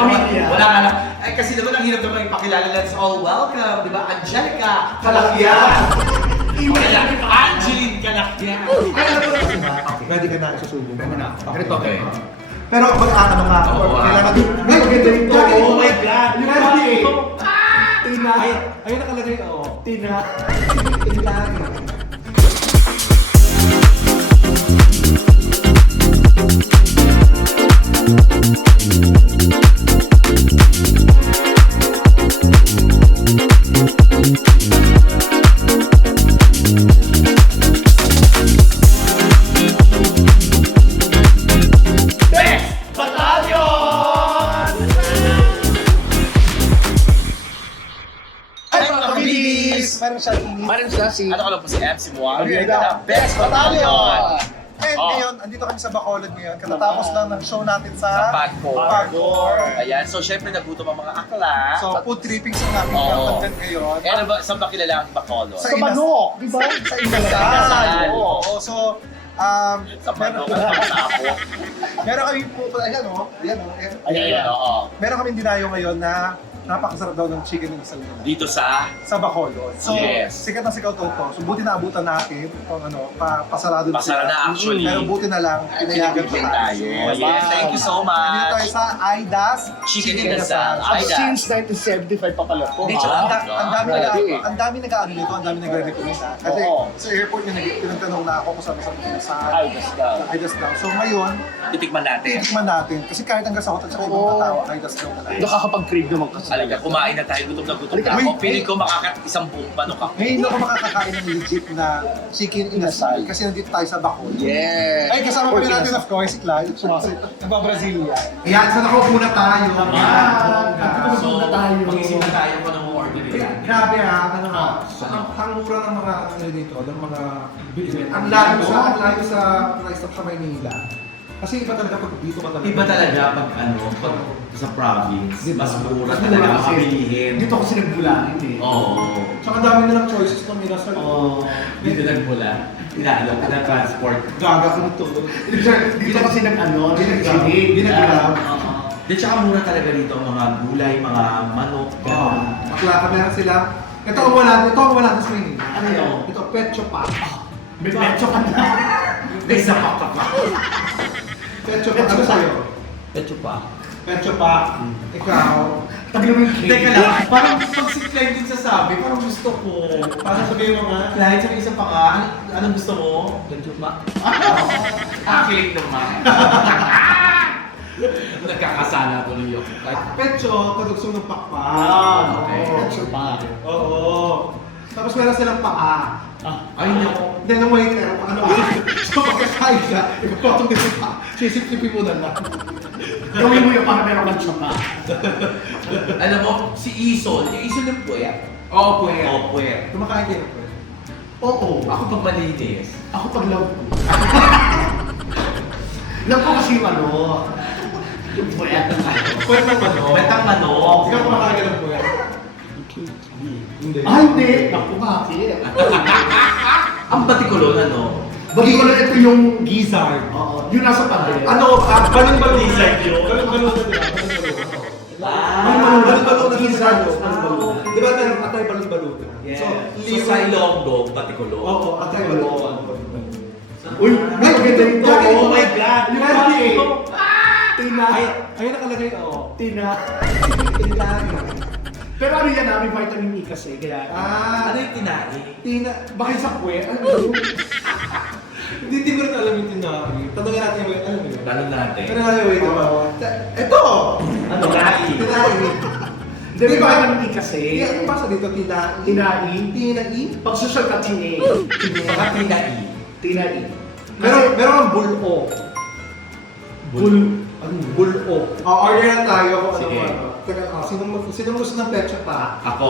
Pamilya. Wala ka na. Ay, kasi naman ang hirap naman ipakilala. Let's all welcome, di ba? Angelica Calacyan. Angeline Calacyan. Ay, alam mo na ba? Ready ka na isusubo. Ganito, okay. Pero mag-ano nga, kailangan din. Ay, maganda ito. Oh my God! Ready! Tina. Ayun nakalagay, oo. Tina. Tina. Parang siya si... Ano ka lang po si MC Moa? Okay, Best Battalion! And ngayon, andito kami sa Bacolod ngayon. Katatapos lang ng show natin sa Pagcor. Ayan, so syempre nagutom ang mga akla. So, food tripping sa namin content ngayon. Eh, ano ba, saan ba kilala ang Bacolod? Sa manok, di ba? Sa Inasal. Inasal. Oo, so, Sa manok at sa apo. meron kami po, ayan o, Ayan, oo. meron kami dinayo ngayon na napakasarap daw ng chicken in Inasal Dito sa... sa Bacolod. So, Yes. sikat na sikat to. So, buti na abutan natin itong pasarado Pasara na actually. Pero buti na lang, pinayagan pa Pinibigyan tayo. tayo. Yes, thank you so Dito tayo much. sa Aidas Chicken Inasal. Aidas. Since 1975 pa pala po. Hindi, tsaka Grabe. ang dami nag-aano nito, ang dami nagre-recommend na. Kasi Oo. sa airport yung tinanong na ako kung saan sa Inasal. Aidas daw. Aidas daw. So ngayon, Titikman natin. tikman natin. Kasi kahit hanggang sa hotel sa ibang Oo. tao, Aidas daw talaga. Nakakapag-crave naman kasi. Alaga, kumain na tayo. Gutom na gutom Halika. na ako. Uy, Piling ko makakat isang buong manok ako. Ngayon ako makakakain ng legit na chicken inasal kasi nandito tayo sa Bacolod. Yes. Ay, kasama pa rin natin of course si Clyde. Nagba-Brasilia. Ayan, so nakupo na tayo. So, mag-isip na tayo kung anong order nila. Grabe ha, ano ha. Ang mura ng mga ano dito, ng mga ang layo sa price of sa Maynila. Kasi iba talaga pag dito ka talaga. Iba talaga pag ano, pag sa province, Diba? mas mura Mas talaga mura kasi. makabilihin. Dito kasi nagbulangin eh. Oo. Tsaka dami nilang choices ng inasal. Oo. Dito nagmula. Inaalaw ka ng transport. Gaga ko nito. Dito kasi nag-ano, Binag-grab. binag-grab. Di tsaka mura talaga dito ang mga gulay, mga manok, gano'n. Bakla ka meron sila. Ito ang wala sa Maynila. Ano yun? Ito, Petcho Pa. May petso ka na. May sapak ka pa. Petcho Pa, ano sa'yo? Petso pa. Petcho Pa, ikaw. Taglaw yung cake. Teka lang, parang pag si Clyde din sasabi, parang gusto ko. Parang sabihin mo nga. Clyde, sabi isa pa ka, anong gusto mo? Petso pa. Akilig naman. Nagkakasala tuloy ako. Petcho, kadugsong ng pakpa. okay. Petso pa. Oo. Tapos meron silang paa. Ay, no. Hindi nang waiter, ano so pagkakain ka, ipapatong din pa. Sisip-sipin mo na lang. Gawin mo yung para meron kang tsapa. Alam mo, si Isol, yung Isol ng puwet. Oo, puwet. Oo, puwet. Kumakain kayo ng puwet. Oo. Ako pag malinis. Ako pag love ko. Love ko kasi yung ano. Yung puwet. Puwet ng manok. Betang manok. Ikaw kumakain ka ng puwet. Hindi. Ay, hindi. Naku, bakit? Ang batikulon, ano? Bagi ko lang ito yung Gizzard. Oo. Yung nasa pader. Ano? Balon-balon. Gizzard yun. Balon-balon na nila. Ah, Balon-balon na Gizzard. Balon-balon. Di ba meron atay balon-balon? So, sa Ilonggo, batikulon. Oo, atay balon. Uy, may ganda ito. Oh my God! Yung Ready? pati eh. Tina. Ayun nakalagay, oo. Tina. Tina. Pero ano yan, may vitamin E kasi. Kaya, Ano yung tinahi? Tina. bakit sa puwet? Ano? Hindi ko rin alam yung tinari. Tanungin natin yung alam mo yun. Tanong natin. Pero natin yung waiter ba? Ito! Ano? Tinahi. Tinari. Hindi, may vitamin E kasi. Ang basa dito, tinai. Tinai. Tinai. Pag social ka, tine. Baka tinahi. Tinai. Meron ang bulo. Bulo. Order na tayo kung ano Sige. ano. Teka, sino gusto ng pecho pa? Ako.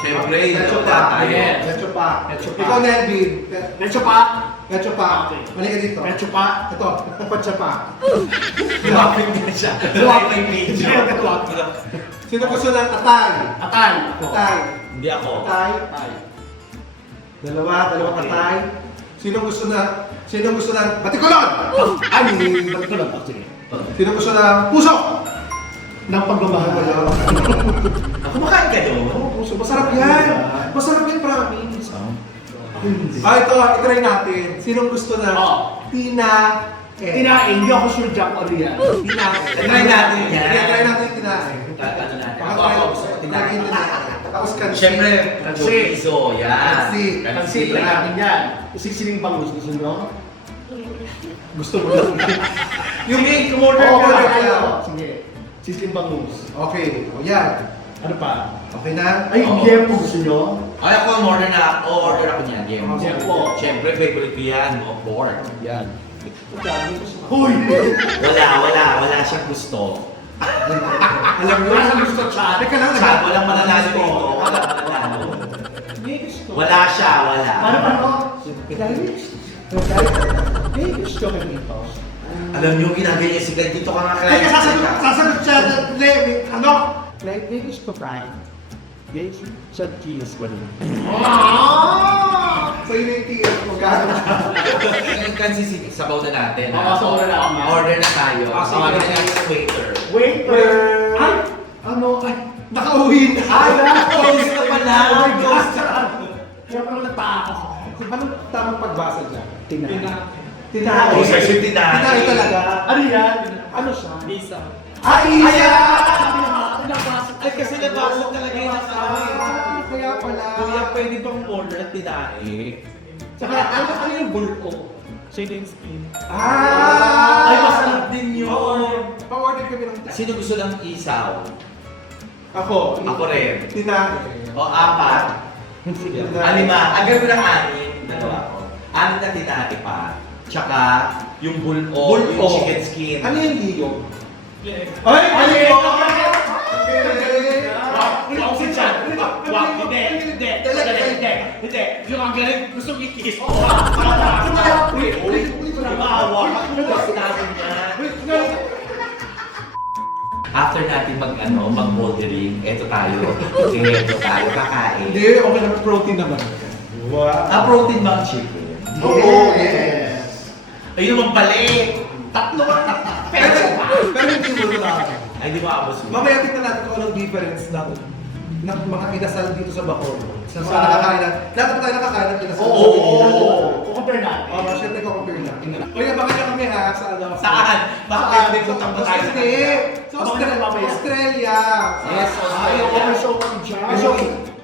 Siyempre, Pecho ito pa. tayo. Pecho pa. Pecho pa. Ikaw, Nelvin. Medyo pa. Pecho pa. Okay. Halika dito. Medyo pa. Ito, pecho pa. Lumapit ka siya. Lumapit medyo. Sino gusto ng atay? Atay. Atay. Hindi ako. Atay. Atay. Dalawang atay. Sino gusto ng batikulon? Ay, hindi ko lang. Sige. Sino gusto ng puso? ng pagmamahal. Kumakain ka doon? Oo, puso. Masarap yan. Masarap yan, promise. Ako hindi. Ito, itry natin. Sinong gusto na? Oh. Tina. Tinain, hindi ako sure Jack o Rian. Tina. Try natin yan. Try natin yung tinain. Ano natin? Baka Ako gusto ko tinahin. tinain yung tinain. Tapos kansi. Siyempre, Kansi. chorizo, yan. Kansi. Kasi try natin yan. Sisiling bangus, gusto nyo? Gusto mo lang. Yung main kumorder Oo, ka. order kayo. Sige. Sisiling bangus. Okay. O yan. Ano pa? Okay na? Ay, Oo. yempo gusto nyo? Ay, ako order ako niyan. Yempo. Siyempre, favorite ko yan. Of pork. Yan. Huy! Wala siyang gusto. Alam mo? Wala siyang gusto, Chad. Teka lang. Chad, walang mananalo dito. Walang mananalo. May gusto. Wala siya, wala. Ano? May gusto ka dito. Alam niyo, ginagaya si Glenn. Dito ka nga kaya. Sasagot siya. Ano? Like, may gusto fried. Yes, Chad cheese ko rin. So yun yung TF mo. Gano'n. Kasi sabaw na natin. Oo, sabaw na natin. Order na tayo. Sige. Tawagan niya yung waiter. Waiter! Ay! Ano? Ay! Nakauwi na. Ay! Ghost na pala. Ghost na. Kaya parang natakot. Anong tamang pagbasa dyan? Tinahin. Tinahin. Oh, sir, yung tinahin. Tinahin talaga. Ano yan? Ano siya? Isa. Ay, Isa! Ay, kasi nabasa talaga yung nasabi. Kaya pala. Kuya, pwede bang order at tinahin? Saka, ano yung bulko? Shade and spin. Ah! Ay, masarap din yun. Pa-order kami ng Sino gusto ng isaw? Ako. Ako rin. Tinahin. O apat? Sige. Lima. Agad mo ng anin. Dalawa ko. Anin na tinahin pa. Tsaka yung bulko, yung chicken skin. Ano yung liyo? Ay! Ay! Wow, si Chan! Wow, hindi! Yung ang galing, gusto mong ikis. Maawa ka kung namin niya. After natin mag-bouldering, eto tayo. Eto tayo, kakain. Hindi, okay naman. Protein naman. Wow. Protein bang chicken? Oo, yes. Ayun naman balik! Tatlo ka na! Pero hindi mo lang. Ay, di ba abos mo? Mamaya tingnan natin kung anong difference ng mga inasal dito sa Bacoor. Sa mga Sa- nakakain natin. Lahat ba tayo nakakain ng inasal? Compare natin. Oo, syempre ko-compare natin. Uy, abangan nyo kami ha sa ano. Saan? Bakit may putang ba tayo? Hindi. Sa Abangan nyo mamaya. Australia. Yes, Ay, Australia. may show kami dyan. May show.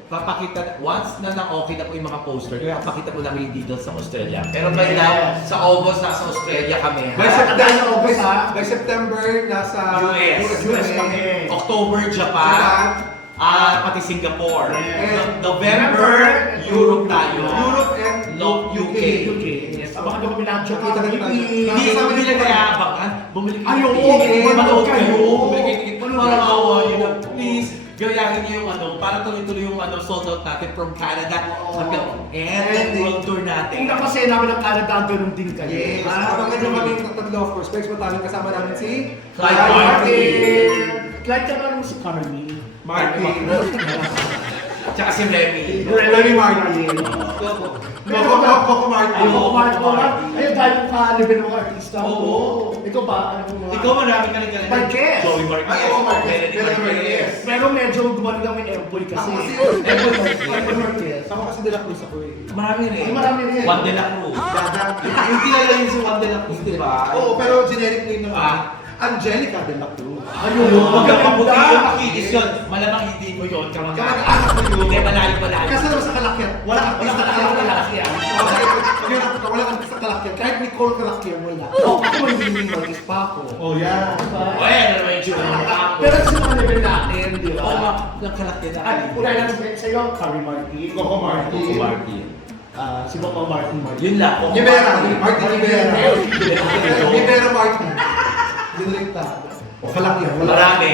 Papakita, once na okay na po yung mga poster, kaya papakita po namin yung details sa Australia. Pero by now, sa August, nasa Australia kami. By September, By September, nasa US kami. October, Japan. Pati Singapore. And November, Europe tayo. Europe and UK. UK. Yes, abangan nyo kami lang dyan. Kita na tayo. Hindi, bumili kaya abangan. Bumili kayo. Ay, oo, ticket. manood kayo. Bumili kayo ticket. Parang awa yun na, please, gayahin niyo yung para tuloy-tuloy yung sold out natin from Canada hanggang end world tour natin. Kung nakasaya namin ang Canada, ganun din kayo. Yes. Abangan nyo kami ng tatlo of course. Next matalo kasama namin si Clyde Martin. Clyde ka naman si Carly. Martin. Tsaka si Remy. Remy Martin. Coco Martin. Ayoko, Martin. Ayun, dahil ka level ng mga artista. Oo. Ikaw ba? Ano mo mga... Ikaw marami ka rin galing. Marquez. Joey Marquez. Ay, oo, Marquez. Melanie Melanie Marquez. Marquez. Pero medyo gumaling lang yung Empoy kasi. Ako kasi Empoy Marquez. Ako kasi De La Cruz ako eh. Marami rin. Ay, marami rin. Juan de la Cruz. Yung kilala yun si Juan de la Cruz, di ba? Oo, pero generic name naman. Angelica De La Cruz. Ayun. Huwag kang Maganda. mabuti yung makikis yun. Malamang hindi mo yun. Kamag-anak ko yun. Hindi, malayo. Kasi naman sa kalakyan, wala kang Wala artista ka kalakyan. kalakyan. Wala kang artista kalakyan. Kahit Nicole kalakyan, wala. Oh, ako magiging Marquez pa ako. Oh, yeah. Well, ano naman yung tsura ng ako. Pero sa mga level natin, di ba? Oo, nagkalaki na. Ay, una lang sa'yo, Carly Martin. Coco Martin. Coco Martin. Si Coco Martin. Yun lang. Rivera. Martin Rivera. Rivera. Rivera Martin. Direkta. O kalakyan. Marami.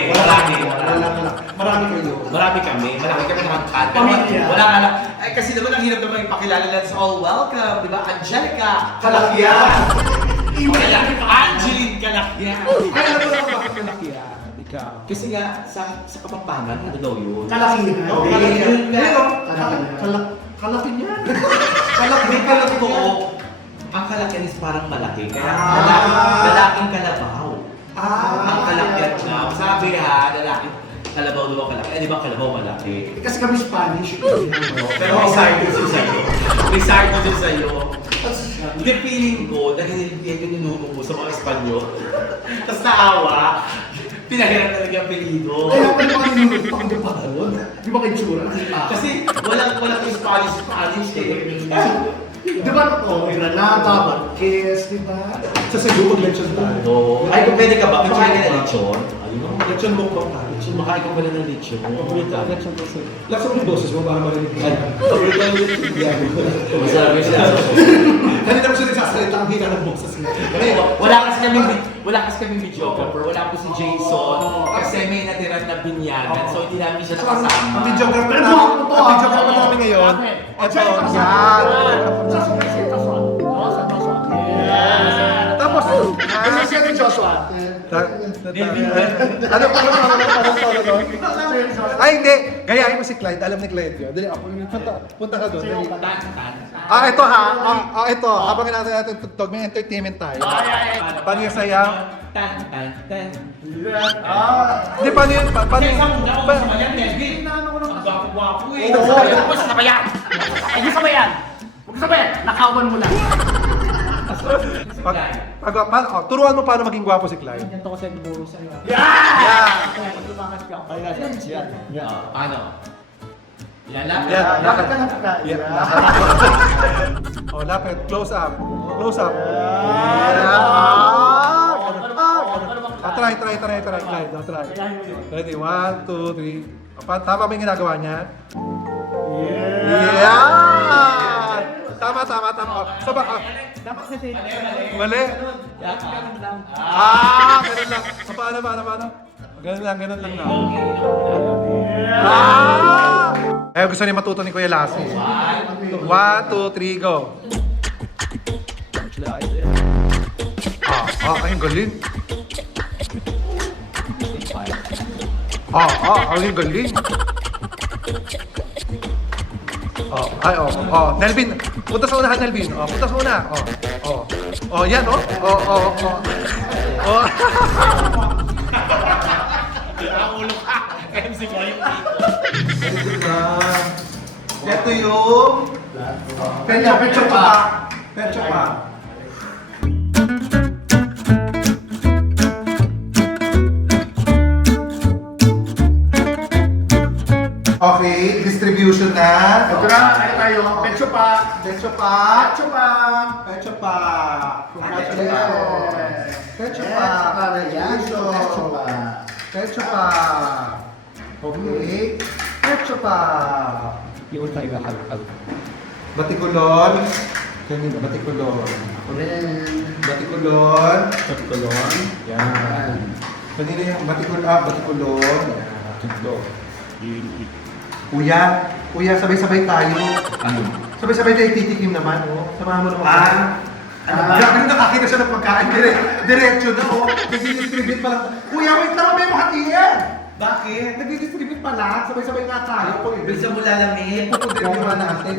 Marami kayo. Marami kami nakakanta. Pamilya. Wala ka lang. Ay, kasi naman ang hirap naman ipakilala. Let's all welcome, di ba? Angelica Kalakyan. Angeline Kalakyan. Ay, alam mo lang bakit kalakyan? Ikaw. Kasi nga, sa Kapampangan, ano daw yun? Kalakihan. Oo, Hindi, kalakyan. yun nga. Pero, Kalakyan. kalakyan yan. Hindi Kalakyan. pala totoo. Ang Kalakyan is parang malaki. Kaya Ah. lalaking kalabaw. Ang kalakyat nga. Sabi lalaki, kalabaw daw kalaki. Di ba kalabaw malaki? Kasi kami Spanish. Pero may side din sa'yo. May side din sa'yo. Hindi, feeling ko, dahil yan yung ninuno mo sa mga Espanyol. Tapos naawa, pinagirap talaga yung apelido. Kaya pa yung mga ninunod pa kung pa doon. Di ba kay Tsura? Kasi walang Spanish eh. Di ba na to? Granada, Marquez, di ba? Sa Cebu, mag-lechon tayo. Oo. Ay, kung pwede ka ba? Kumakain ka na lechon? Ayun. Lechon mukbang tayo. Lechon, makain ka pala ng lechon. Lechon to sir. Lasa mo yung boses mo, baka marinig mo. Masarap yung sila. Kanina mo siya nagsasalita, ang hina ng boses mo. Wala kasi kami videographer, wala po si Jason kasi may natiran na binyagan, so hindi namin siya Ang nakasama. videographer Pero namin, buhok mo to, ang videographer namin ngayon, ito, yan. Tapos, kasi siya ni Joshua. Ano pa Ay, hindi. Gayahin mo si Clyde. Alam ni Clyde yun. Dali, ako. Punta ka doon. Dali. Ito ha. Ito. Habang natin tutog, may entertainment tayo. Paano yung sayaw? Hindi, paano yun? Paano yun? Nakawan mo lang. Turuan mo paano maging gwapo si Clyde. Ano? Yan lang. Yan. Lakad ka lang ka. Yan. Oh, lapit. Close up. Close up. Try, Clyde. Try. Ready? 1, 2, 3. Tama ba yung ginagawa niya? Yeah! Tama. Sabak. Mali. Ganun lang. Paano? Ganun lang na. Eh, gusto niya matuto ni Kuya Lassie. 1, 2, 3, go. Ay, ang galing. Ang galing. Nelvin, punta sa unahan, Nelvin. Punta sa una. Yan, Nakaulo ka. MC ko yung Ito yung... Pecho pa. Okay, distribution na. Ito na, kaya tayo. Petso pa. Pecho pa. Petso pa. Pecho pa. Pecho pa. Okay. Pecho pa. Batikulon. Kanina, batikulon. Batikulon. Yan. Kanina yung batikulon. Kuya, sabay-sabay tayo. Ano? Sabay-sabay tayo titikim naman, Samahan mo naman. Grabe na nakakita siya ng pagkain. Diretso na, Nag-distribute pa lang. Kuya, wait lang, may mahatiin! Bakit? Nag-distribute pa lang. Sabay-sabay nga tayo. Bisa mo lalamig. Pupudribyuhan natin.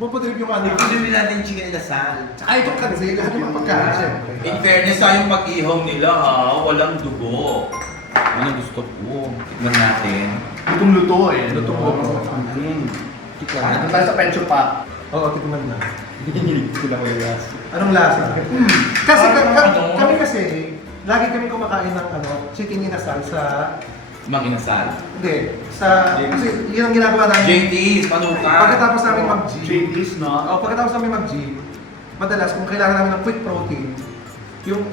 Pupudribyuhan natin. Hindi natin yung chicken lasal. Tsaka ito kasi, lahat yung pagkain, syempre. In fairness yung pag-ihaw nila walang dugo. Yan ang gusto ko. Tignan natin. Lutong-luto eh. Lutong-luto. Ano tayo sa Petso pa? Oo, tikman na. Kulang yung gas. Anong lasa? Kasi kami kasi, lagi kami kumakain ng chicken inasal sa... Mag-inasal. Hindi, kasi yun ang ginagawa namin. JT's, panuka. Pagkatapos namin mag-gym. JD's, no? Pagkatapos namin mag-gym, madalas kung kailangan namin ng quick protein, yung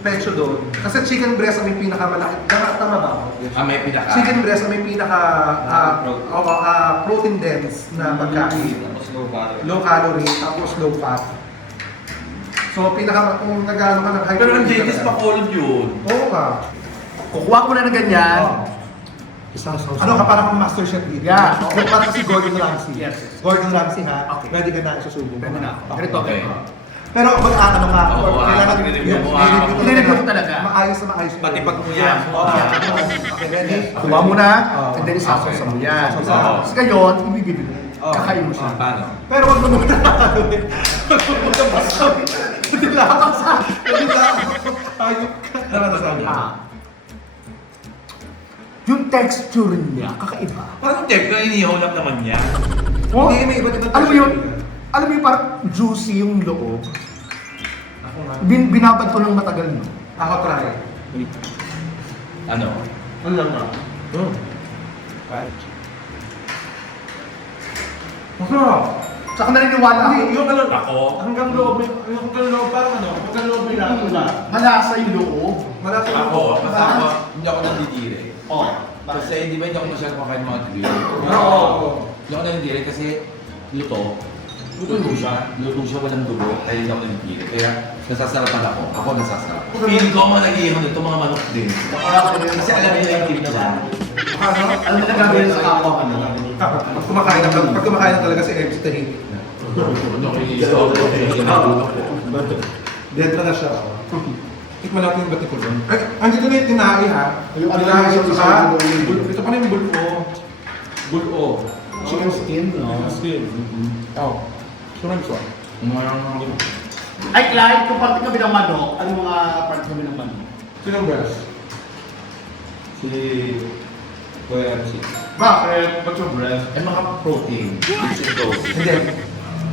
pecho doon. Kasi chicken breast ang may pinakamalaki. Tama ba ako? May pinaka. Chicken breast ang may pinaka protein dense na pagkain. Tapos low calorie. Low calorie, tapos low fat. So, kung nag-ano ka ng high Pero ang protein JT's ka pa column yun. Oo nga. Kukuha ko na ng ganyan. Ano ka parang master chef dito? Yeah. Kung parang si Gordon Ramsay. Yes. Gordon Ramsay ha? Okay. Pwede ka na isusubong. Pwede na ako. Ganito. Okay. Pero mag-ano nga, Oo, kailangan i-review mo, i-review mo talaga. Maayos na maayos. Pati pag-uya mo. Okay, ready? Kuha mo na, Oo. and then isasaw mo yan. Isasaw. Tapos ngayon, ibibili mo. Oo. Kakain mo siya. Paano? Pero wag mo muna Wag mo muna basta. Hindi lang. Tayo texture niya, kakaiba. Parang Jeff, na inihaw lang naman niya. Oh, Hindi, may iba't ibang alam mo yun? texture. Alam mo yung parang juicy yung loob. Ako nga. Binabad ko ng matagal, no? Ako try. Ano? Ano lang ba? Masarap. Saka naniniwala ako. Hindi, yung ano, Ako? hanggang loob, yung hanggang loob, parang ano, hanggang loob nila, diba? Malasa yung loob. Malasa yung Ako, loob. basta ako, hindi ako nandidiri. Oh. Kasi di ba hindi ako masyadong kumakain ng mga diri? Oo. Hindi ako nandidiri kasi luto. Luto siya, walang dugo, kaya hindi ako nandidiri. Kaya nasasarapan ako. Ako nasasarap. Feeling ko ang mga nag-iihaw nito, mga manok din. Kasi alam nila yung tip nila. Ano? Alam mo na gagawin sa kapwa ka na. Pag kumakain na talaga si Ebs, tahimik na. Dead na siya. Tikman natin yung batikulo. Ay, andito na yung tinahi ha. Yung ano Tinahi yung siya isa sa... yung bulo. Ito pa na yung bulko. Bulko. Chicken skin, no? Skin. Oh. Sunod siya. Ay, Clyde, kung parte kami ng manok, ano mga parte kami ng manok? Sinong breast? Si Kuya MC. Bakit? What's your breast? Ay, mga protein. Hindi.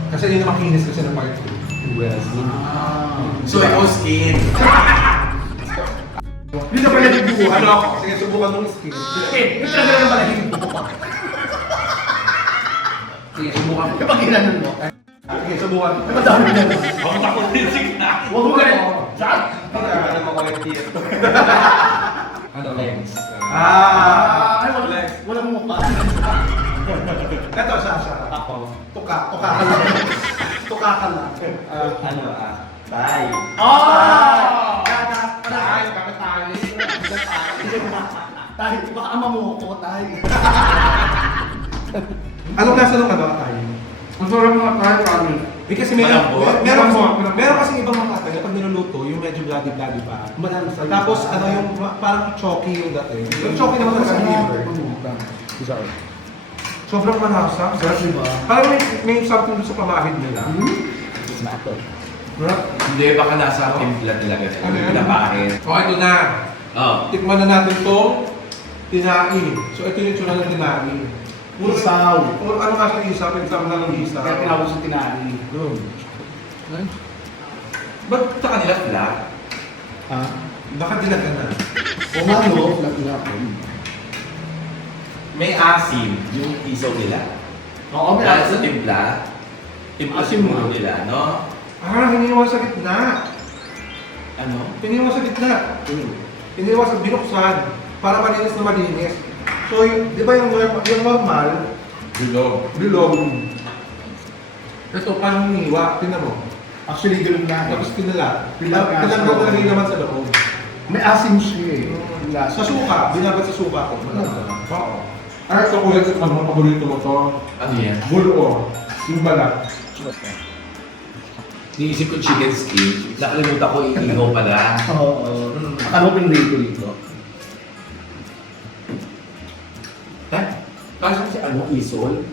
Kasi yun ang makinis kasi ng part 2. Yung breast. So, ikaw skin. Hindi na pala nagbubuhan. Ano ako? Sige, subukan mong skin. Yung talaga naman pala hindi mo. Sige, subukan mo. Kapag ginanon mo. Sige, subukan mo. Madami na. Ako takot din sigla. Huwag mo ganun. Saan? Ano mo correct here? Ano lens? Ay, walang mukha. Ito, Sasha. Ako. Tuka ka lang. Tuka ka lang. Bye. Oh! Tayo, bakit tayo? Tayo, baka mamuko tayo. Anong lasa ng ano tayo? Ang sarap mga tayo kami. Eh kasi meron kasi ibang mga atay na pag niluluto, yung medyo bloody-bloody pa. Tapos ano yung parang choky yung dating. Yung choky naman talaga liver. Sorry. Sobrang malasa. Sarap, diba? Parang may something sa pamahid nila. Hindi, baka nasa timpla nila ganun. Ano yun? Pinapahit. O ito na. Oh. Tikman na natin itong tinai. So ito yung tsura ng tinai. Isaw. Ano nga siya isaw? Pinagsama na ng isaw. Kaya tinawag sa tinari. Ba't sa kanila flat? Ha? Baka dilaga na. O nga no, nag-inapon. May asim yung isaw nila. Oo, may Dahil sa asim. timpla, timpla Asim siguro mo. nila, no? Hiniwa sa gitna. Ano? Hiniwa sa gitna. Hiniwa sa binuksan. Para malinis na malinis. So, di ba yung normal, bilog. Ito, parang hiniwa. Tingnan mo. Actually, ganun nga. Tapos pinala. Pinala. Pinala na rin naman sa loob. May asim siya eh. Sa suka. Binabat sa suka ko. Oo. Ay, ito kuya, ano paborito mo to? Ano yan? Bulo. Yung balat. Niisip ko chicken skin. Nakalimutan ko iihaw pala. Oo. Akala ko pinrito. Ha? Kasi si ano, isol?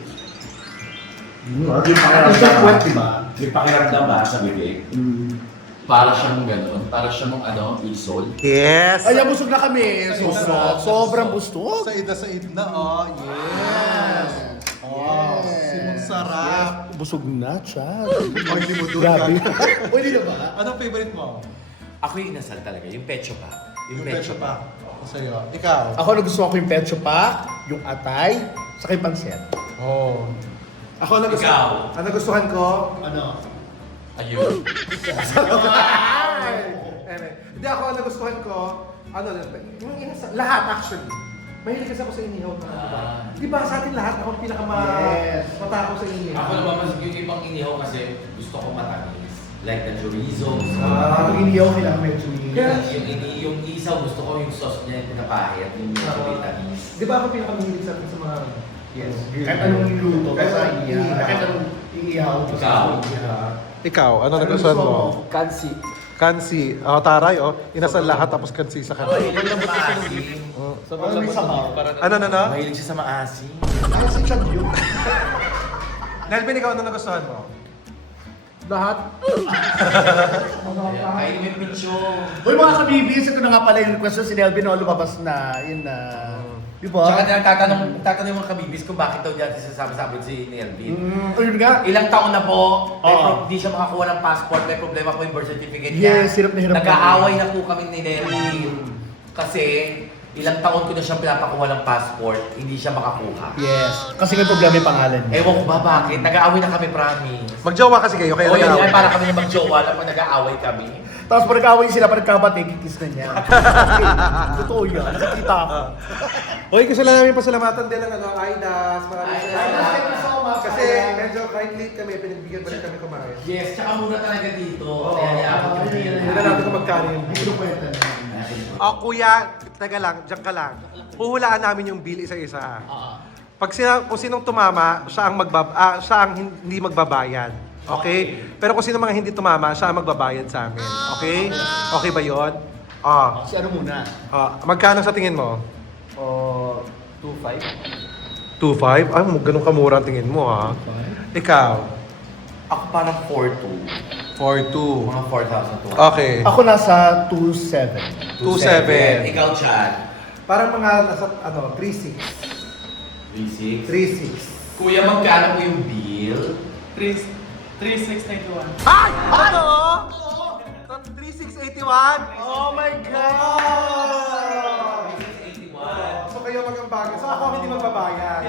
Yung sa kwet, diba? May pakiramdam ba sa bibig? Para siyang gano'n? Para siyang ano, isol? Yes! Ay, busog na kami. Sobrang busog. Said na, oh. Yes! Oh, simong sarap. Busog na, Chad. Oh, hindi mo doon. Grabe. Pwede na ba? Anong favorite mo? Ako yung inasal talaga, yung pecho pa. Yung pecho pa. Ako sa'yo. Ikaw? Ako nagustuhan ko yung pecho pa, yung atay, saka yung pansit. Oh. Ako Ikaw? Ang nagustuhan ko? Ano? Ayun. Hindi ako ang nagustuhan ko. Ano, yung lahat actually. Mahilig kasi ako sa inihaw na diba? Di ba sa atin lahat ako ang Yes. matakaw sa inihaw. Ako naman, mas yung ibang inihaw kasi gusto ko matamis. Like the chorizo. Pag iniyaw, kailangan medyo Yung isaw, gusto ko yung sauce niya yung pinapahit, yung medyo vitamis. Di ba ako pinakamahilig sa mga... Yes. Kahit anong niluto, basta iihaw. Kahit anong iihaw. Ikaw? Ikaw, ano nagustuhan mo? Kansi. Kansi. Oh, taray, oh. Inasal lahat tapos kansi sa kansi. Yun lang maasim. Ano may sabaw? Ano? Mahilig siya sa maasim. Ay, si Chad yun. Nelvin, ikaw ano nagustuhan mo? Lahat. Kain mo yung pincho. Uy mga kabibis, ito na nga pala yung request si Nelvin, no, lumabas na. Yun na. Di ba? Tsaka tatanong mga kabibis kung bakit daw dyan sasabi si Nelvin. Ayun nga. Ilang taon na po, Oo. hindi siya makakuha ng passport, may problema po yung birth certificate Yes, hirap na hirap Nag-aaway na po kami ni Nelvin. Kasi ilang taon ko na siyang pinapakuha ng passport, hindi siya makakuha. Yes. Kasi may problema yung pangalan niya. Ewan ko ba bakit? Nag-aaway na kami, promise. Magjowa kasi kayo, kaya O yun, nag-aaway. para kami na mag-jowa na pag nag-aaway kami. Tapos pag nag-away sila, pag nagkabati, kikis na niya. Totoo yan. Nakikita ako. Okay, gusto lang namin pasalamatan din ng Aidas. Maraming Aidas, salamat. thank you so much. Kasi medyo kahit late kami, pinagbigyan pa rin kami kumain. Yes, tsaka muna talaga dito. Oo. Kaya niya Hindi na natin kung magkano yung Hindi ko kwenta na. kuya, teka lang, diyan ka lang. Huhulaan namin yung bill isa-isa. Pag kung sinong tumama, siya ang hindi magbabayad. Okay? Pero kung sino mga hindi tumama, siya ang magbabayad sa amin. Okay? Okay ba yun? Si ano muna? Magkano sa tingin mo? 2.5. 2.5? Ay, ganun kamura ang tingin mo ha. Ikaw? Ako parang 4.2. 4.2. Mga 4,000 to. Okay. Ako nasa 2.7. 2.7. Ikaw, Chad. Parang mga nasa 3.6. 3.6. 3.6. Kuya, magkano po yung bill? 3,691. Ay! Ano? 3,681? Oh my God! 3,681. So kayo mag-ambagan. So ako hindi magbabayad.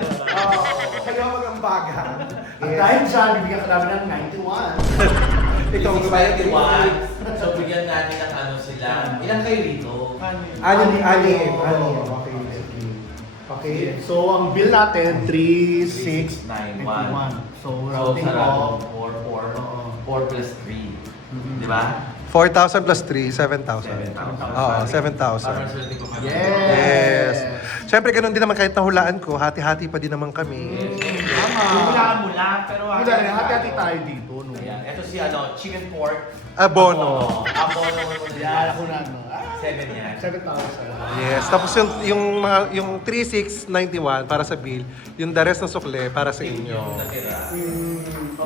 Kayo mag-ambagan. At dahil dyan, bibigyan ka namin ng 91. Ikaw magbabayad. 3,681. So, bigyan natin ng ano sila. Ilan kayo rito? Anim. Okay. Okay. So, ang bill natin, 3,691. 3,691. So, So, routing sarado. ko. 4 plus 3. Di ba? 4,000 plus 3, 7,000. 7,000. Oo, 7,000. Parang swerte ko kami. Yes. Siyempre, ganun din naman kahit nahulaan ko, hati-hati pa din naman kami. Hulaan mo lang, pero Wala rin, hati-hati tayo dito. No? Ayan. Ito si chicken pork. Abono. Abono. Yan, ako na, no? 7 yan. 7,000. Yes. Tapos yung 3,691 para sa bill, yung the rest ng sukle para sa inyo. Natira.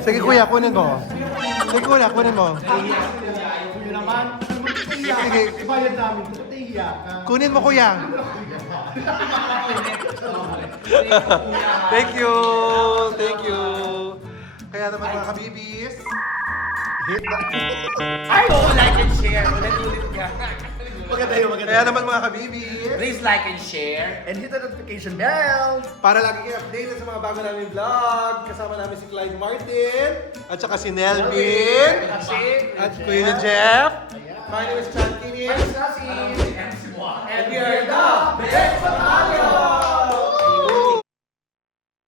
Sige kuya, kunin mo. Sige kuya, kunin mo. Ayaw ko naman. Magtitiya ka. Sige. Ibayad namin. Magtitiya ka. Kunin mo kuya. Thank you. Thank you. Kaya naman mga kabibis, hit the... Ay, like and share. Ulit ka. Maganda yun, maganda. Kaya naman mga kabibis, Please like and share. And hit the notification bell. para lagi kayo updated sa mga bago namin vlog, kasama namin si Clyde Martin, at saka si Nelvin, at Kuya Jeff. My name is Chan Kinis, and we are